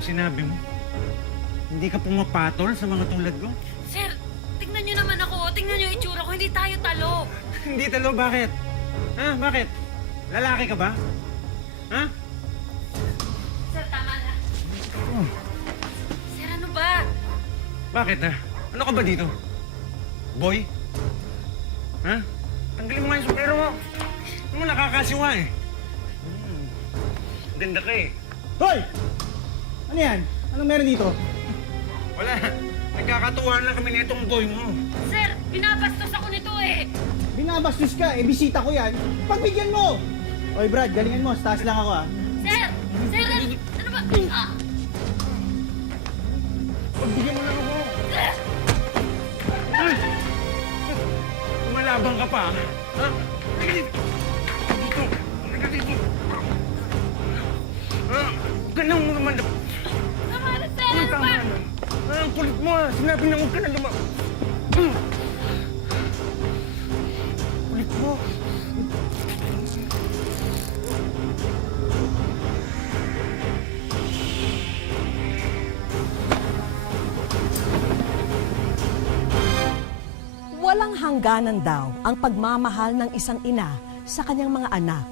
yung sinabi mo? Hindi ka pumapatol sa mga tulad ko? Sir, tingnan niyo naman ako. Tingnan niyo yung itsura ko. Hindi tayo talo. Hindi talo, bakit? Ha? Bakit? Lalaki ka ba? Ha? Sir, tama na. Oh, Sir, ano ba? bakit na? Ano ka ba dito? Boy? Ha? Tanggalin mo nga yung sombrero mo. Ano mo, nakakasiwa eh. Ganda ka eh. Hoy! Ano yan? Anong meron dito? Wala. Nagkakatuwaan lang kami nitong boy mo. Sir, binabastos ako nito eh. Binabastos ka, eh bisita ko yan. Pagbigyan mo! Oy Brad, galingan mo. Taas lang ako ah. Sir! Sir, ano ba? Ah! Pagbigyan mo lang ako. Ay! Malabang ka pa, ha? Halika dito. Dito. Halika dito. Ha? Ganun mo naman. Tama na, sir! Ano Ano ba? tama na? Ang kulit mo ha. Sinabi na huwag ka na kulit mo. Walang hangganan daw ang pagmamahal ng isang ina sa kanyang mga anak,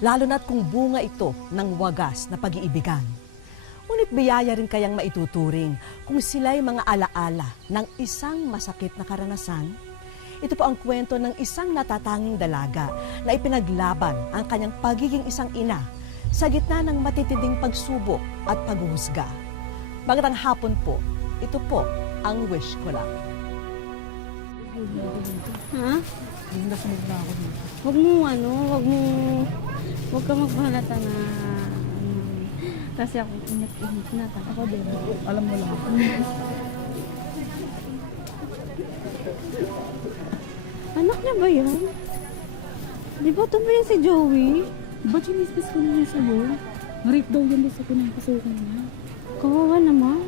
lalo na't kung bunga ito ng wagas na pag-iibigan. Ngunit biyaya rin kayang maituturing kung sila'y mga alaala ng isang masakit na karanasan? Ito po ang kwento ng isang natatanging dalaga na ipinaglaban ang kanyang pagiging isang ina sa gitna ng matitinding pagsubok at paghuhusga. Magandang hapon po, ito po ang wish ko lang. Ha? Huwag ka magpahalata na, kasi ako ingat na. Ako din. Alam mo lang. Anak niya ba yan? Di ba ito ba yan si Joey? Ba't sinispas ko na niya sa'yo? Rape daw yan sa pinapasukan niya. Kawawa naman.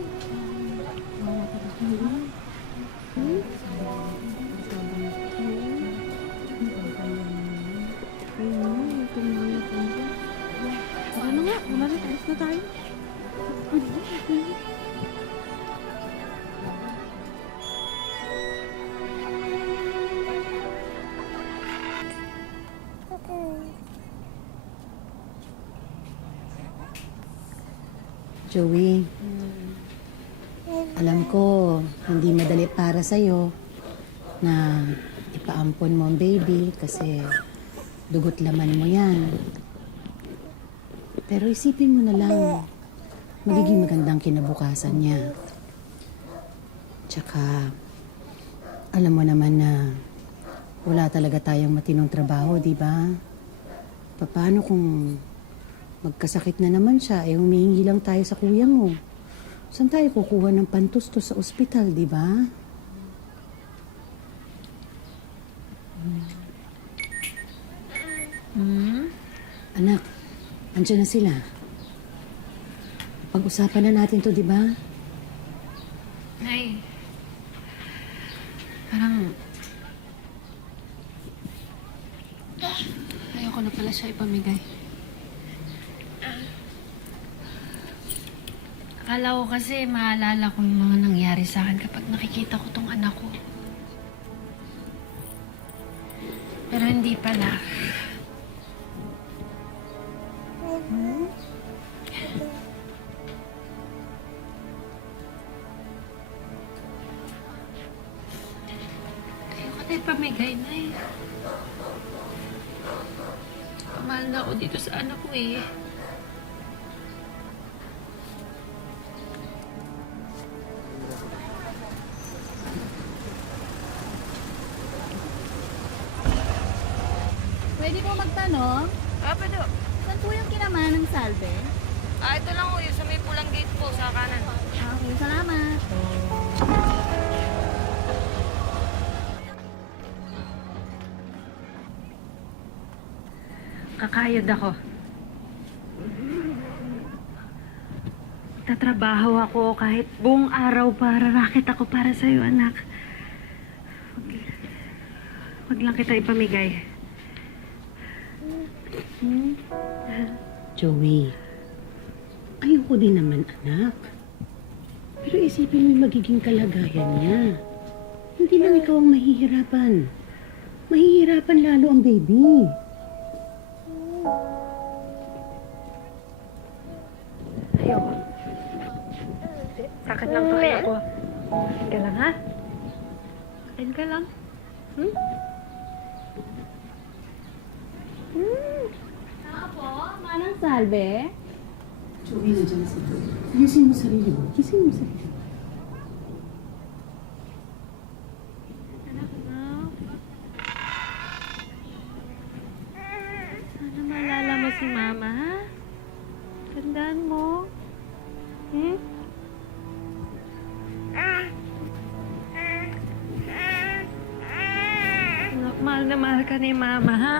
Ano nga? Umalit, alis na tayo. Joey, alam ko hindi madali para sa'yo na ipaampon mo ang baby kasi dugot laman mo yan. Pero isipin mo na lang, magiging magandang kinabukasan niya. Tsaka, alam mo naman na wala talaga tayong matinong trabaho, di ba? Paano kung magkasakit na naman siya, eh humihingi lang tayo sa kuya mo. Saan tayo kukuha ng pantustos sa ospital, di ba? Anak, andyan na sila. Pag-usapan na natin to, di ba? Nay, parang ayoko na pala siya ipamigay. Akala ko kasi maalala ko yung mga nangyari sa akin kapag nakikita ko tong anak ko. Pero hindi pala. Ayoko na ipamigay, Nay. Mahal na ako dito sa anak ko eh. Pwede po magtanong? Pwede. Saan po yung kinamahan ng salve? Ito lang ho, yung sa may pulang gate po, sa kanan. Okay, salamat. Kakayod ako. Tatrabaho ako kahit buong araw para raket ako para sa'yo, anak. Wag lang kita ipamigay. Joey, Ayoko din naman, anak. Pero isipin mo yung magiging kalagayan niya. Hindi lang ikaw ang mahihirapan. Mahihirapan lalo ang baby. Ayoko. Sakit lang to kaya ko. Kain ka lang, ha? Kain ka lang. Manang salve? Joey, nandiyan na si Joey. Ayusin mo sarili mo. Ayusin mo sarili mo. Sana maalala mo si Mama, ha? Tandaan mo. Hmm? Anak, mahal na mahal ka ni Mama, ha?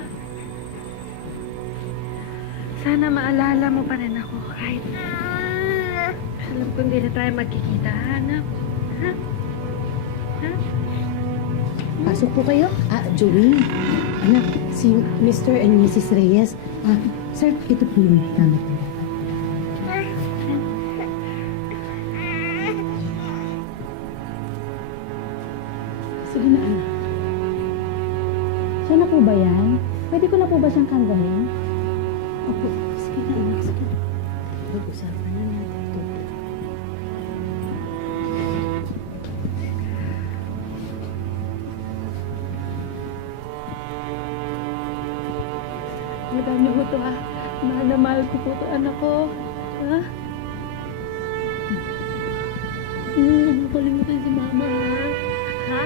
Sana maalala mo pa rin ako kahit alam ko hindi na tayo magkikita, ha, anak? Ha? Ha? Pasok po kayo. Joey. Anak, si Mr. and Mrs. Reyes. Sir, ito po yung gamit mo. Sige na, anak. Siya na po ba yan? Pwede ko na po ba siyang kanggahin? Opo, sige na anak, sige na. Pag-usapan na natin ito. Alagaan niyo po ito, ha? Mahal na mahal ko po ito, anak ko. Ha? Huwag mo kalimutan si Mama, ha? Ha?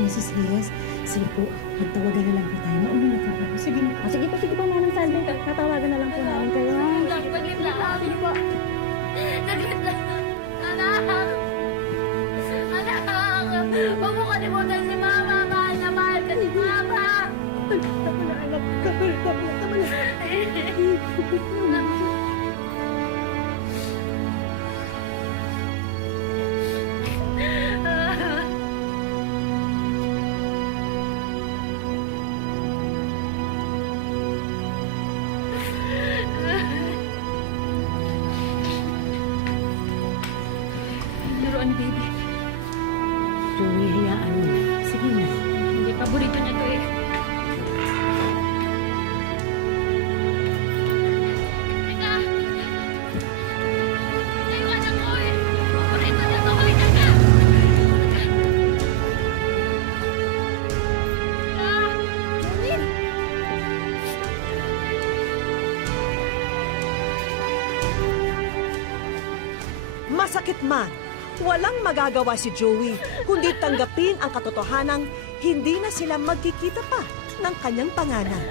Mrs. Reyes, sige po, magtawagan na lang po tayo. Mauna na ka pa. Sige na. Sige po, Manang Salve. Tatawagan na lang po namin kayo, ha? Saglit lang. Sige po. Saglit lang. Anak! Anak! Huwag mo kalimutan si Mama. Mahal na mahal ka si Mama. Tama na, anak. Tama na. Laruan ni baby. Joey, hayaan mo na. Sige na. Hindi, paborito niya to eh. Teka! Naiwanan ko eh! Paborito niya to. Hoy, teka! Masakit man, walang magagawa si Joey kundi tanggapin ang katotohanang hindi na sila magkikita pa ng kanyang pangalan.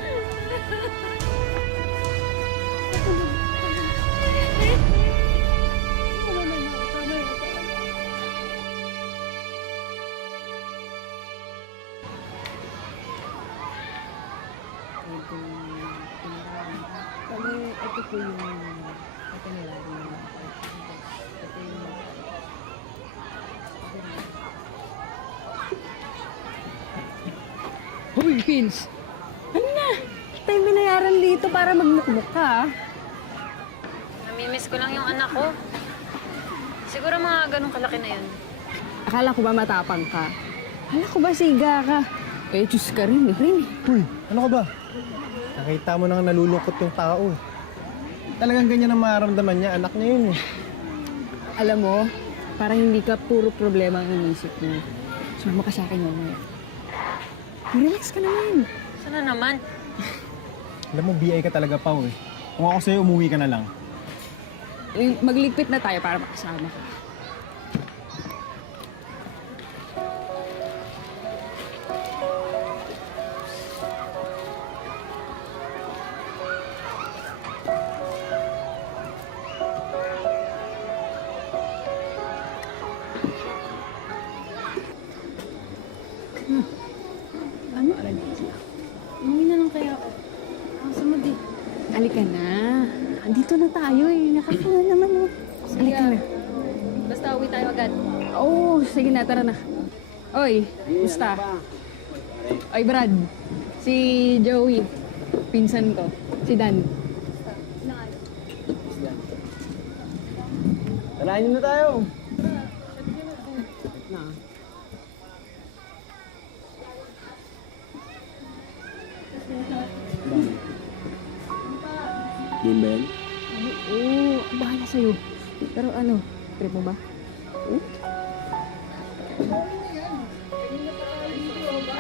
Ito po yung itinerary nila. Hoy, Vince! Ano na? Tayo binayaran dito para magmukmuk ka, ah. Namimiss ko lang yung anak ko. Siguro mga ganong kalaki na yun. Akala ko ba matapang ka? Akala ko ba siga ka? Eh, Diyos ka rin, eh. Uy, ano ka ba? Nakita mo nang nalulungkot yung tao. Talagang ganyan ang mararamdaman niya. Anak niya yun eh. Alam mo, parang hindi ka puro problema ang inisip mo. Sumama ka sa akin mamaya. Relax ka naman. Sana naman. Alam mo, BI ka talaga, Pao eh. Kung ako sa'yo, umuwi ka na lang. Magligpit na tayo para makasama ka. Umuwi na lang kayo. Sunod eh. Halika na. Andito na tayo eh. Nakakaya naman oh. Halika na. Basta uwi tayo agad. Oo, sige na. Tara na. Oy, gusta? Oy, Brad. Si Joey. Pinsan ko. Si Dan. Tarahin niyo na tayo. Game ba yan? Oo, bahala sa'yo. Pero ano, trip mo ba?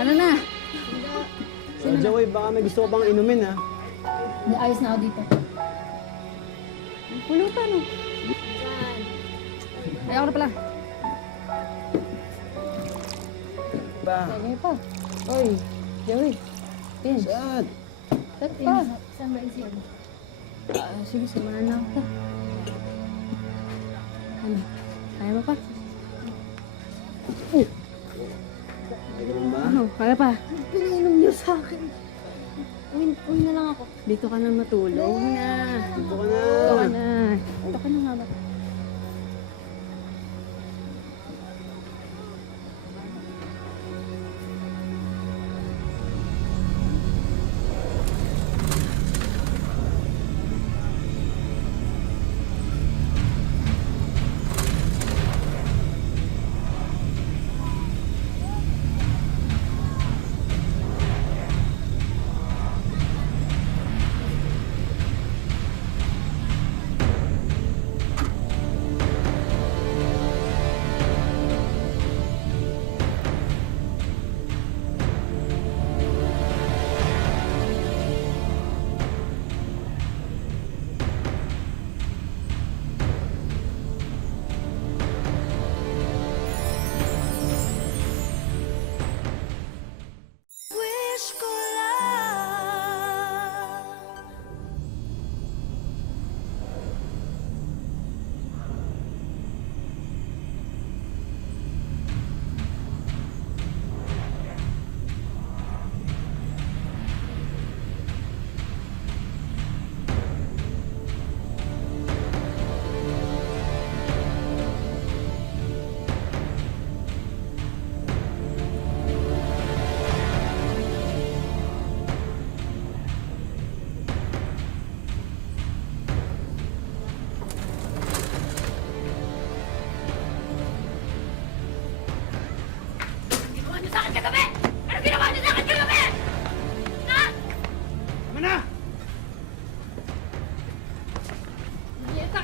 Ano na? Joey, baka may gusto ko pang inumin ha. Ayos na ako dito. Pulutan oh. Ay, ako na pala. Ba? Ay, pa. Oy, Joey. Pin. Saan? Tat pa. Saan ba isip? Sige, samahan na ako. Ano? Kaya mo pa? Ano? Kaya pa? Pinainom niyo sa akin. Uwi na lang ako. Dito ka na matulog na. Dito ka na. Dito ka na. Dito ka na nga ba?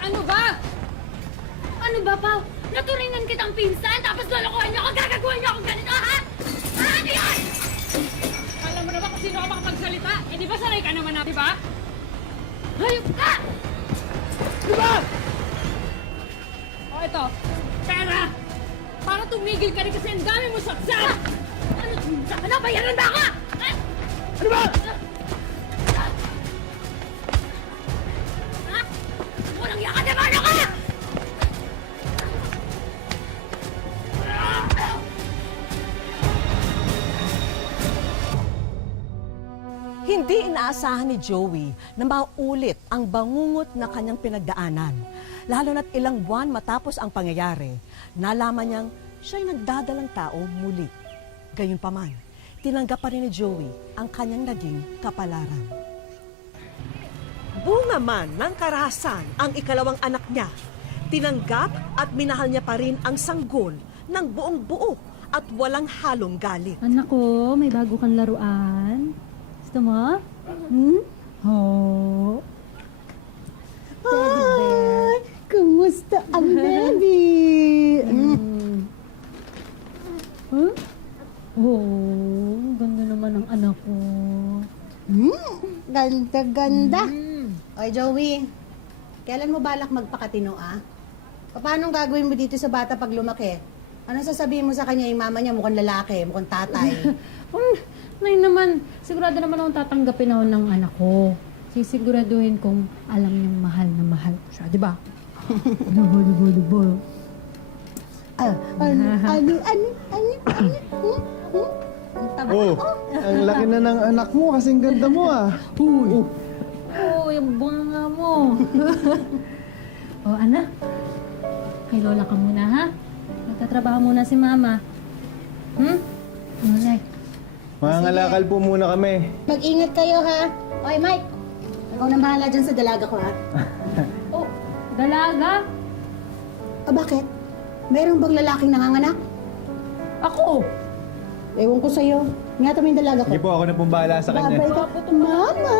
Ano ba? Ano ba, Pao? Naturingan kitang pinsan, tapos lolokohan niyo ako, gagaguhan niyo ako ganito, ha? Ha? Ano yan? Alam mo naman kung sino ka makapagsalita? Eh, di ba sanay ka naman na, di ba? Hayop ka! Di ba? O, ito. Pera! Para tumigil ka rin kasi ang dami mo saksak! Ano? Bayaran ba ako? Ha? Ano ba? Ha? Walang yakan na ano ka! Hindi inaasahan ni Joey na maulit ang bangungot na kanyang pinagdaanan. Lalo na't ilang buwan matapos ang pangyayari, nalaman niyang siya'y nagdadalang tao muli. Gayunpaman, tinanggap pa rin ni Joey ang kanyang naging kapalaran. Bunga man ng karahasan ang ikalawang anak niya, tinanggap at minahal niya pa rin ang sanggol ng buong buo at walang halong galit. Anak ko, may bago kang laruan. Gusto mo? Hmm? Oh. Ay, kumusta ang baby? Huh? Oh, ganda naman ang anak ko. Ganda-ganda. Oy, Joey, kailan mo balak magpakatino, ah? Paano gagawin mo dito sa bata pag lumaki? Ano sasabihin mo sa kanya yung mama niya mukhang lalaki, mukhang tatay? Nay naman, sigurado naman akong tatanggapin ako ng anak ko. Sisiguraduhin kong alam niyang mahal na mahal ko siya, di ba? Lubo. Ano? Ang taba. Oh, ang laki na ng anak mo kasing ganda mo ah. Oo, yung bunga mo. O, anak, kay Lola ka muna, ha? Magtatrabaho muna si Mama. Nay. Mangangalakal po muna kami. Mag-ingat kayo, ha? Oy, Mike, ikaw na bahala dyan sa dalaga ko, ha? Oh, dalaga? Bakit? Meron bang lalaking nanganganak? Ako! Ewan ko sa'yo. Ingatan mo yung dalaga ko. Sige po, ako na pong bahala sa kanya. Babay ka. Mama!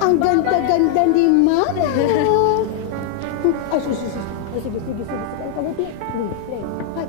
Ang ganda-ganda ni Mama! Ay, sus. Ay, sige. Ay, pabuti. Play. Ay.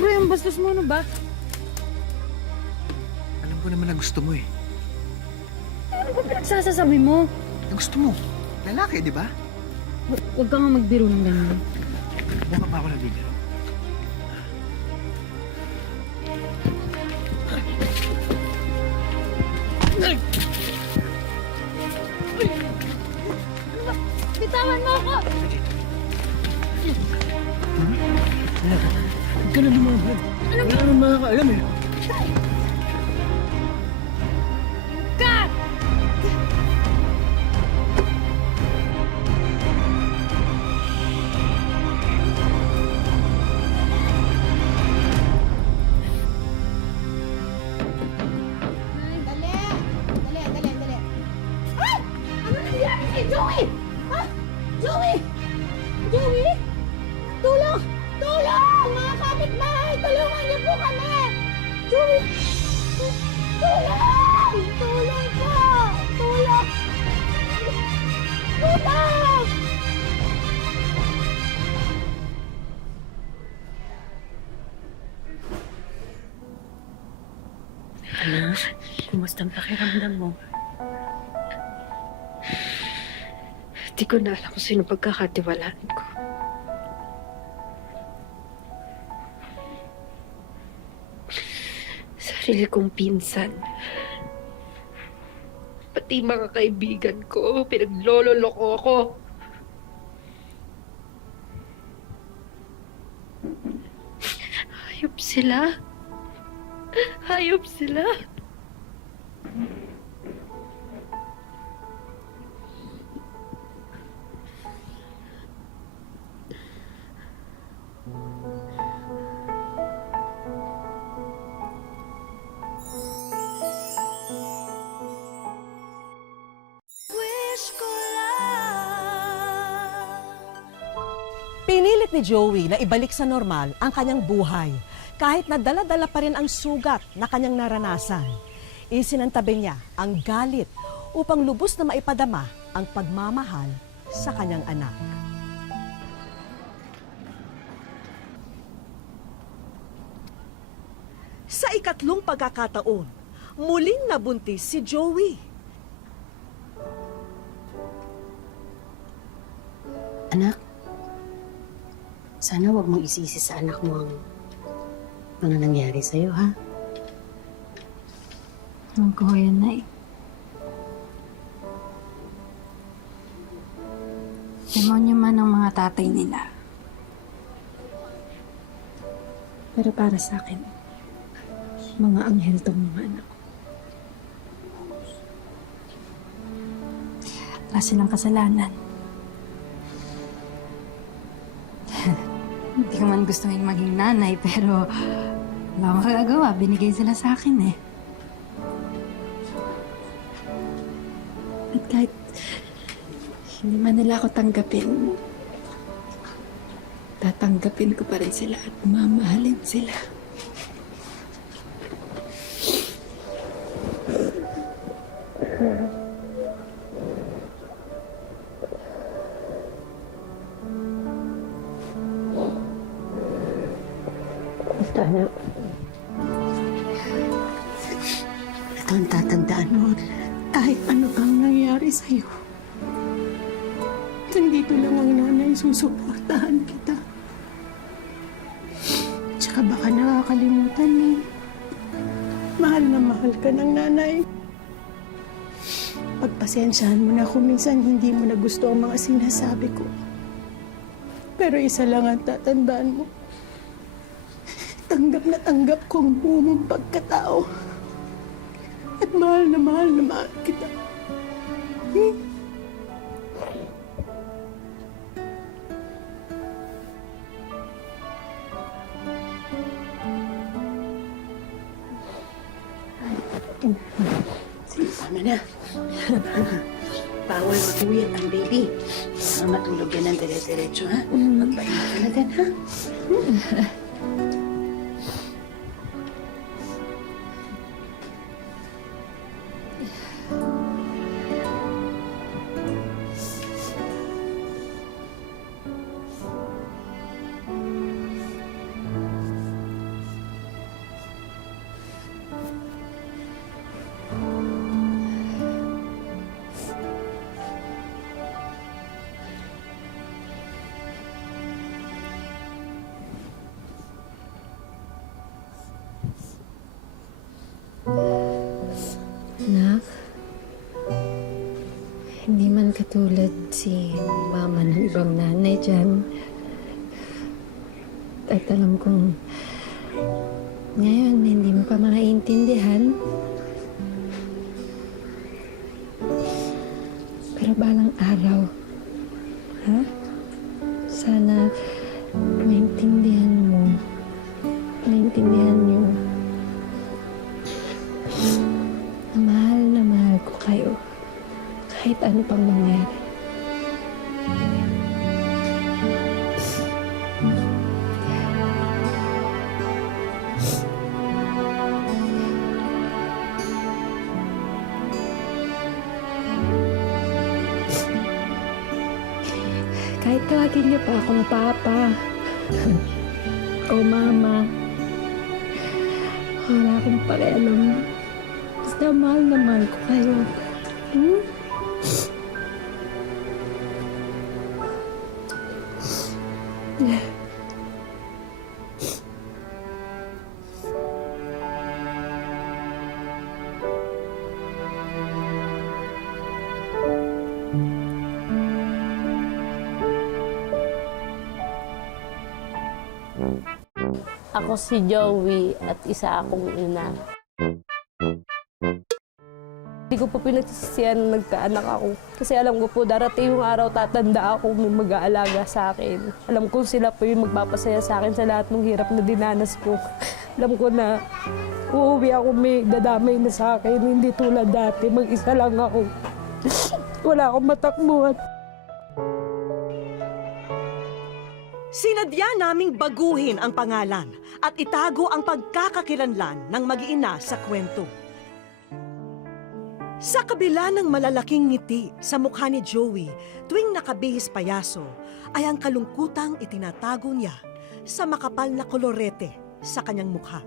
Bro, yung bastos mo, ano ba? Alam ko naman na gusto mo eh. Ano ba pinagsasasabi mo? Na gusto mo. Lalaki, di ba? Huwag ka nga magbiro ng ganyan. Mukha pa ako nabibiro. Bitawan mo ako! Huwag ka na lumaban. Wala naman makakaalam eh. Kat! Dali. Ay! Ano nangyari kay Joey? Ha? Joey! Tulong! Mga kapitbahay! Tulungan niyo po kami! Joey! Tulong po! Tulong! Kumusta ang pakiramdam mo? Di ko na alam kung sino pagkakatiwalaan ko. Sarili kong pinsan. Pati mga kaibigan ko, pinaglololoko ako. Hayop sila. Hayop sila. Pinilit ni Joey na ibalik sa normal ang kanyang buhay kahit na dala-dala pa rin ang sugat na kanyang naranasan. Isinantabi niya ang galit upang lubos na maipadama ang pagmamahal sa kanyang anak. Sa ikatlong pagkakataon, muling nabuntis si Joey. Anak, sana wag mong isisi sa anak mo ang mga nangyari sa'yo, ha? Alam ko yan, Nay. Demonyo man ang mga tatay nila. Pero para sa akin, mga anghel tong mga anak ko. Wala silang kasalanan. Hindi ko man gusto maging nanay, pero wala akong kagagawa. Binigay sila sa akin eh. At kahit hindi man nila ako tanggapin, tatanggapin ko pa rin sila at mamahalin sila. Basta, anak. Ito ang tatandaan mo. Kahit ano pang nangyari sa'yo. Nandito lang ang nanay, susuportahan kita. Tsaka baka nakakalimutan ni mahal na mahal ka ng nanay. Pagpasensyahan mo na kung minsan hindi mo na gusto ang mga sinasabi ko. Pero isa lang ang tatandaan mo. Tanggap ko ang buo mong pagkatao. At mahal na mahal kita. Sige, tama na. Bawal mag-uwiat ang baby. Matulog yan ng dire-diretso, ha? Magpahinga ka na din, ha? Anak, hindi man katulad si mama ng ibang nanay dyan. At alam kong ngayon hindi mo pa maintindihan. Pero balang araw, ha? Sana maintindihan mo, maintindihan niyo na mahal ko kayo kahit ano pang mangyari. Kahit tawagin niyo pa akong papa o mama, wala akong pakialam. Basta mahal na mahal ko kayo. Ako si Joey at isa akong ina. Hindi ko po pinagsisisihan na nagkaanak ako. Kasi alam ko po, darating yung araw, tatanda ako, may mag-aalaga sa akin. Alam ko sila po yung magpapasaya sa akin sa lahat ng hirap na dinanas ko. Alam ko na uuwi ako, may dadamay na sa akin. Hindi tulad dati, mag-isa lang ako. Wala akong matakbuhan. Sinadya naming baguhin ang pangalan at itago ang pagkakakilanlan ng mag-iina sa kwento. Sa kabila ng malalaking ngiti sa mukha ni Joey tuwing nakabihis payaso, ay ang kalungkutang itinatago niya sa makapal na kolorete sa kanyang mukha.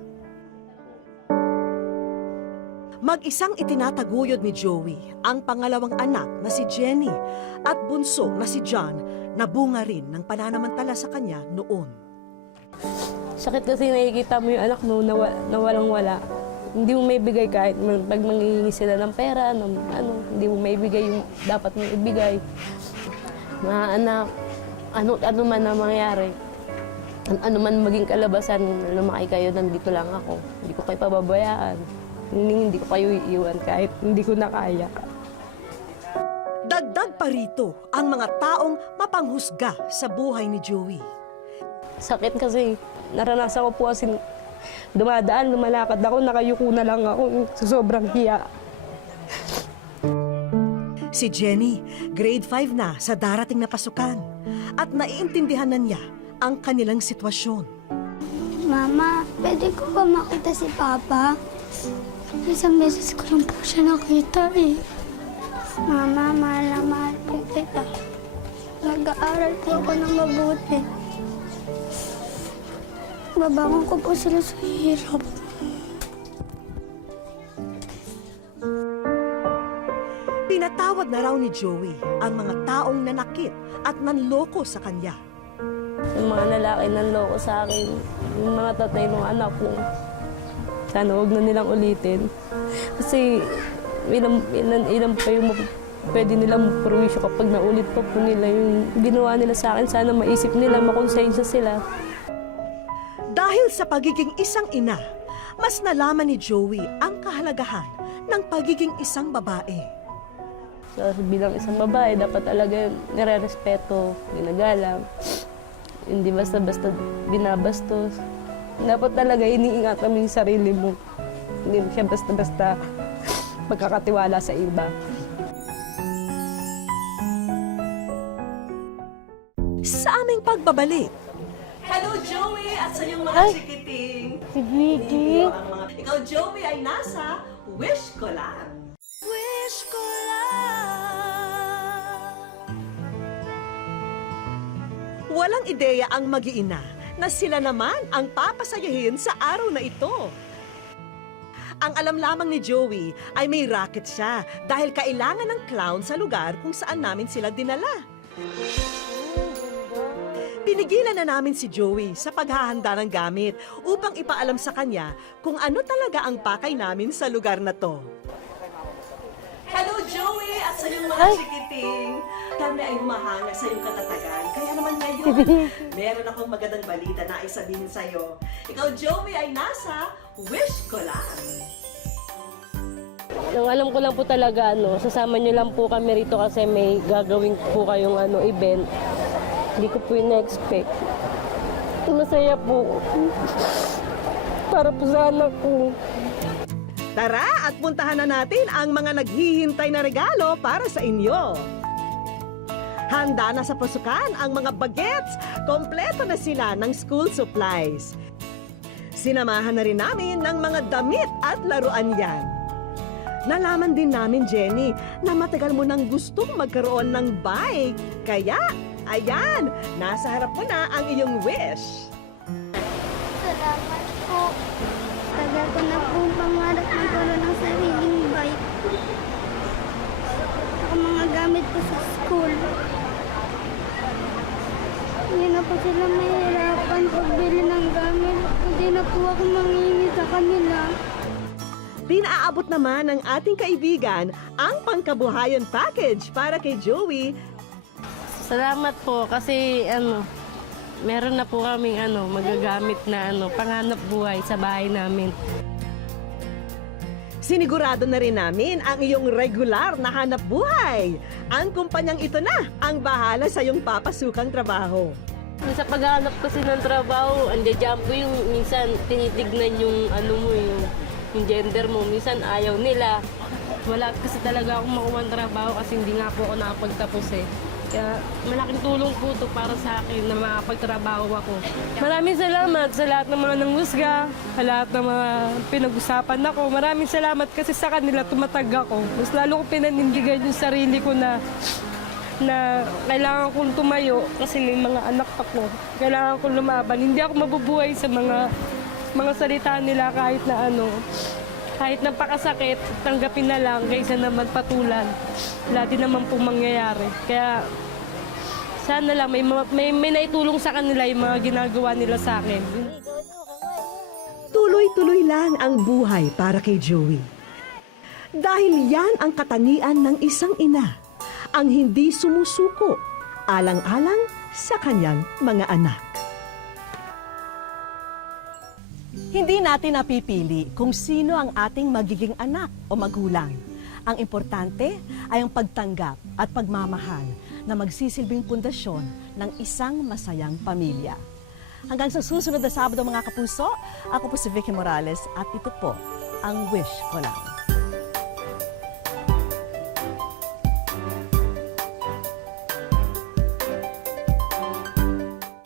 Mag-isang itinataguyod ni Joey ang pangalawang anak na si Jenny at bunso na si John na bunga rin ng pananamantala sa kanya noon. Sakit kasi nakikita mo yung anak mo na walang-wala. Hindi mo maibigay kahit pag manghihingi sila ng pera, hindi mo maibigay yung dapat mong ibigay. Mga anak, ano man na mangyari, ano man maging kalabasan, lumaki kayo, nandito lang ako. Hindi ko kayo pababayaan. Hindi ko kayo iiwan kahit hindi ko na kaya. Dagdag pa rito ang mga taong mapanghusga sa buhay ni Joey. Sakit kasi naranasan ko po kasi dumadaan, lumalakad ako, nakayuko na lang ako sa sobrang hiya. Si Jenny, grade 5 na sa darating na pasukan at naiintindihan na niya ang kanilang sitwasyon. Mama, pwede ko ba makita si Papa? Isang beses ko lang po siya nakita eh. Mama, mahal na mahal po kita. Nag-aaral po ako ng mabuti. Babangon ko po sila sa hirap. Pinatawad na raw ni Joey ang mga taong nanakit at nanloko sa kanya. Yung mga lalaki nanloko sa akin, yung mga tatay ng anak ko, sana huwag na nilang ulitin. Kasi ilan pa yung pwede nilang perwisyo kapag naulit pa po nila yung ginawa nila sa akin. Sana maisip nila, makonsensya sila. Dahil sa pagiging isang ina, mas nalaman ni Joey ang kahalagahan ng pagiging isang babae. So, bilang isang babae, dapat talaga nire-respeto, ginagalang. Hindi basta-basta binabastos. Dapat talaga iniingatan mo yung sarili mo. Hindi siya basta-basta magkakatiwala sa iba. Sa aming pagbabalik. Hello, Joey, at sa iyong mga chikiting. Si Vicky. Ikaw, Joey, ay nasa Wish Ko Lang. Wish ko lang. Walang ideya ang mag-iina na sila naman ang papasayahin sa araw na ito. Ang alam lamang ni Joey ay may racket siya dahil kailangan ng clown sa lugar kung saan namin sila dinala. Pinigilan na namin si Joey sa paghahanda ng gamit upang ipaalam sa kanya kung ano talaga ang pakay namin sa lugar na to. Hello, Joey, at sa iyong mga chikiting. Kami ay humahanga sa iyong katatagan. Kaya naman ngayon, meron akong magandang balita na isabihin sa iyo. Ikaw, Joey, ay nasa Wish Ko Lang. Ang alam ko lang po talaga, sasama niyo lang po kami rito kasi may gagawin po kayong event. Hindi ko po ina-expect. Masaya po. Para po sa anak ko. Tara at puntahan na natin ang mga naghihintay na regalo para sa inyo. Handa na sa pasukan ang mga bagets. Kompleto na sila ng school supplies. Sinamahan na rin namin ng mga damit at laruan yan. Nalaman din namin, Jenny, na matagal mo nang gustong magkaroon ng bike. Kaya, ayan, nasa harap mo na ang iyong wish. Salamat po. Tagal ko na po pangarap magkaroon ng sariling bike. Saka mga gamit ko sa school. Hindi na po sila mahirapan pagbili ng gamit. Hindi na po ako manghingi sa kanila. Pinaabot naman ng ating kaibigan ang pangkabuhayan package para kay Joey. Salamat po kasi meron na po kaming magagamit na panganap buhay sa bahay namin. Sinigurado na rin namin ang iyong regular na hanap buhay. Ang kumpanyang ito na ang bahala sa iyong papasukang trabaho. Sa paghahanap kasi ng trabaho, andiyan po yung minsan tinitignan yung yung gender mo. Minsan ayaw nila. Wala kasi talaga akong makuha ng trabaho kasi hindi nga po ako nakapagtapos eh. Kaya malaking tulong po ito para sa akin na makapagtrabaho ako. Maraming salamat sa lahat ng mga nanghusga, sa lahat ng mga pinag-usapan ako. Maraming salamat kasi sa kanila tumatag ako. Mas lalo ko pinanindigan yung sarili ko na kailangan kong tumayo kasi may mga anak ako. Kailangan kong lumaban. Hindi ako mabubuhay sa mga salita nila kahit napakasakit, tanggapin na lang kaysa naman patulan. Wala din naman pong mangyayari. Kaya sana lang may naitulong sa kanila yung mga ginagawa nila sa akin. Tuloy-tuloy lang ang buhay para kay Joey. Dahil yan ang katangian ng isang ina, ang hindi sumusuko, alang-alang sa kanyang mga anak. Hindi natin napipili kung sino ang ating magiging anak o magulang. Ang importante ay ang pagtanggap at pagmamahal na magsisilbing pundasyon ng isang masayang pamilya. Hanggang sa susunod na Sabado mga kapuso, ako po si Vicky Morales at ito po ang Wish Ko Lang.